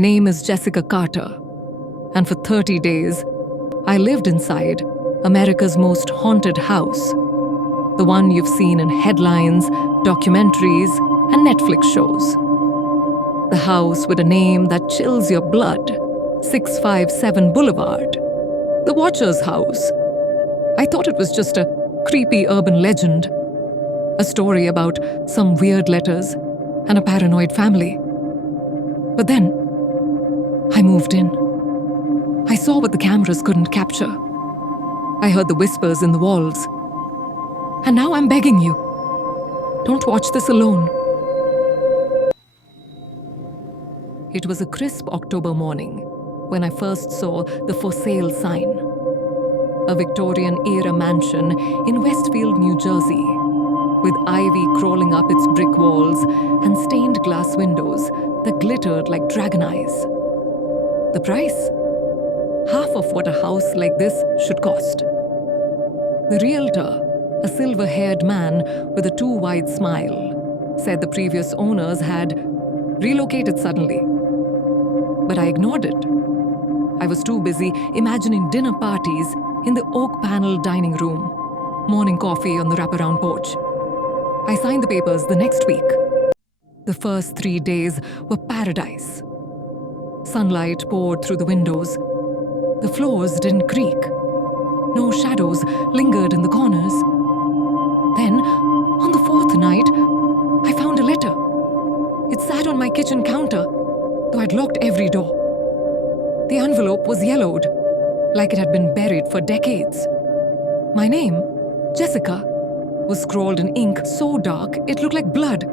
name is Jessica Carter, and for 30 days, I lived inside America's most haunted house, the one you've seen in headlines, documentaries, and Netflix shows. The house with a name that chills your blood, 657 Boulevard. The Watcher's House. I thought it was just a creepy urban legend, a story about some weird letters and a paranoid family. But then, I moved in. I saw what the cameras couldn't capture. I heard the whispers in the walls. And now I'm begging you, don't watch this alone. It was a crisp October morning when I first saw the for sale sign. A Victorian-era mansion in Westfield, New Jersey, with ivy crawling up its brick walls and stained glass windows that glittered like dragon eyes. The price? Half of what a house like this should cost. The realtor, a silver-haired man with a too wide smile, said the previous owners had relocated suddenly. But I ignored it. I was too busy imagining dinner parties in the oak-paneled dining room, morning coffee on the wraparound porch. I signed the papers the next week. The first 3 days were paradise. Sunlight poured through the windows. The floors didn't creak. No shadows lingered in the corners. Then, on the fourth night, I found a letter. It sat on my kitchen counter, though I'd locked every door. The envelope was yellowed, like it had been buried for decades. My name, Jessica, was scrawled in ink so dark it looked like blood.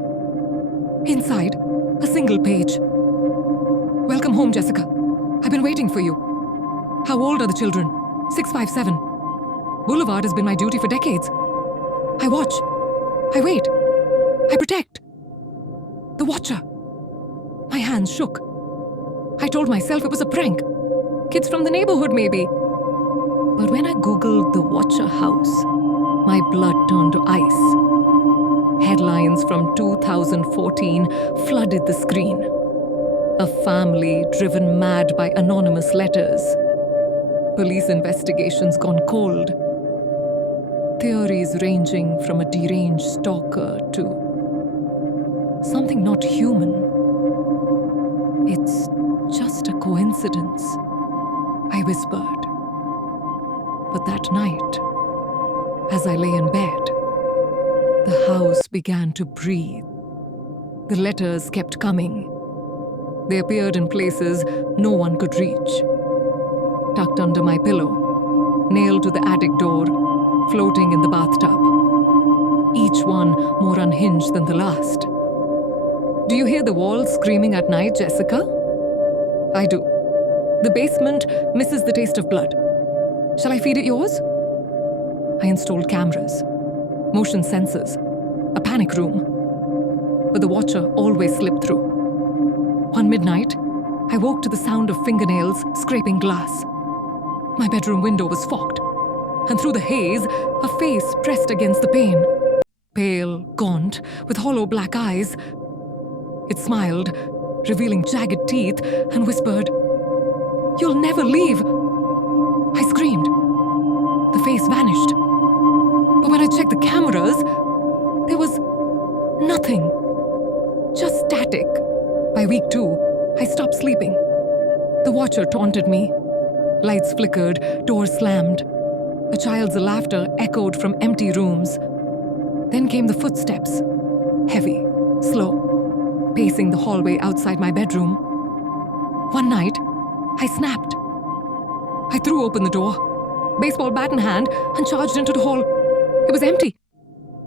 Inside, a single page. Welcome home, Jessica. I've been waiting for you. How old are the children? 657. Boulevard has been my duty for decades. I watch. I wait. I protect. The Watcher. My hands shook. I told myself it was a prank. Kids from the neighborhood, maybe. But when I Googled the Watcher house, my blood turned to ice. Headlines from 2014 flooded the screen. A family driven mad by anonymous letters. Police investigations gone cold. Theories ranging from a deranged stalker to something not human. It's just a coincidence, I whispered. But that night, as I lay in bed, the house began to breathe. The letters kept coming. They appeared in places no one could reach. Tucked under my pillow, nailed to the attic door, floating in the bathtub. Each one more unhinged than the last. Do you hear the walls screaming at night, Jessica? I do. The basement misses the taste of blood. Shall I feed it yours? I installed cameras, motion sensors, a panic room. But the Watcher always slipped through. One midnight, I woke to the sound of fingernails scraping glass. My bedroom window was fogged, and through the haze, a face pressed against the pane. Pale, gaunt, with hollow black eyes. It smiled, revealing jagged teeth, and whispered, "You'll never leave!" I screamed. The face vanished. But when I checked the cameras, there was nothing. Just static. By week 2, I stopped sleeping. The Watcher taunted me. Lights flickered, doors slammed. A child's laughter echoed from empty rooms. Then came the footsteps, heavy, slow, pacing the hallway outside my bedroom. One night, I snapped. I threw open the door, baseball bat in hand, and charged into the hall. It was empty,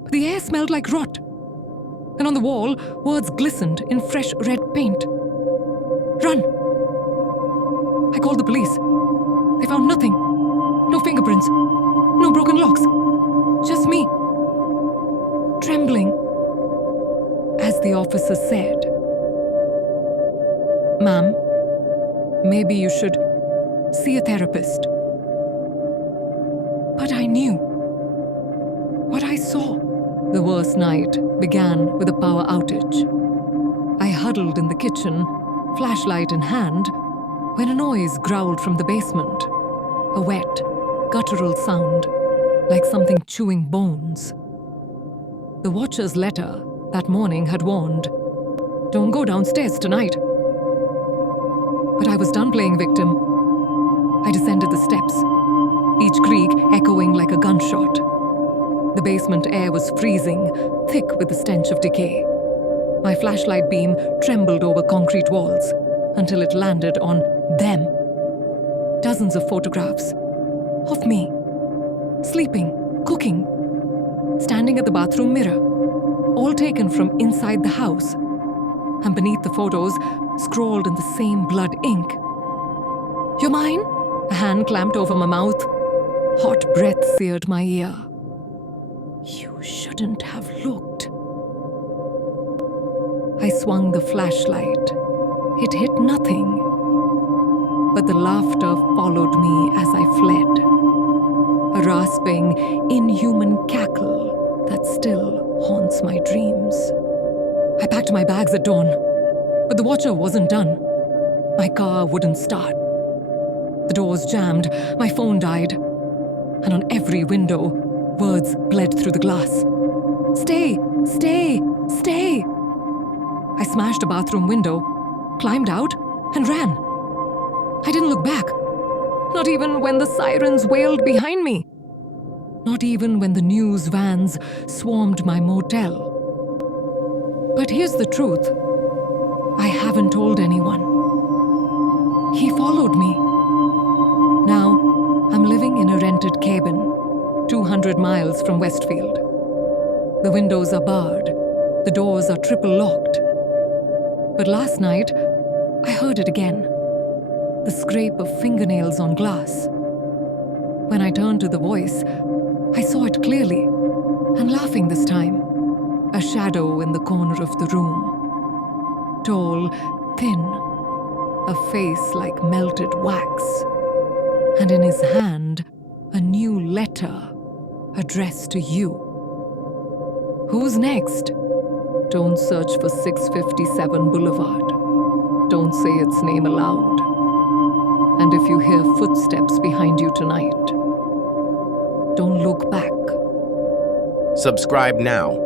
but the air smelled like rot. And on the wall, words glistened in fresh red paint. Run! I called the police. They found nothing. No fingerprints. No broken locks. Just me. Trembling. As the officer said, "Ma'am, maybe you should see a therapist." But I knew what I saw. The worst night began with a power outage. I huddled in the kitchen, flashlight in hand, when a noise growled from the basement. A wet, guttural sound, like something chewing bones. The watcher's letter that morning had warned, "Don't go downstairs tonight." But I was done playing victim. I descended the steps, each creak echoing like a gunshot. The basement air was freezing, thick with the stench of decay. My flashlight beam trembled over concrete walls until it landed on them. Dozens of photographs of me, sleeping, cooking, standing at the bathroom mirror, all taken from inside the house. And beneath the photos, scrawled in the same blood ink, "You're mine?" A hand clamped over my mouth. Hot breath seared my ear. "You shouldn't have looked." I swung the flashlight. It hit nothing. But the laughter followed me as I fled. A rasping, inhuman cackle that still haunts my dreams. I packed my bags at dawn, but the watcher wasn't done. My car wouldn't start. The doors jammed, my phone died, and on every window, words bled through the glass. "Stay, stay, stay." I smashed a bathroom window, climbed out, and ran. I didn't look back, not even when the sirens wailed behind me. Not even when the news vans swarmed my motel. But here's the truth. I haven't told anyone. He followed me. Now, I'm living in a rented cabin, 200 miles from Westfield. The windows are barred. The doors are triple locked. But last night, I heard it again. The scrape of fingernails on glass. When I turned to the voice, I saw it clearly, and laughing this time. A shadow in the corner of the room. Tall, thin, a face like melted wax. And in his hand, a new letter addressed to you. Who's next? Don't search for 657 Boulevard. Don't say its name aloud. And if you hear footsteps behind you tonight, don't look back. Subscribe now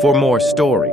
for more stories.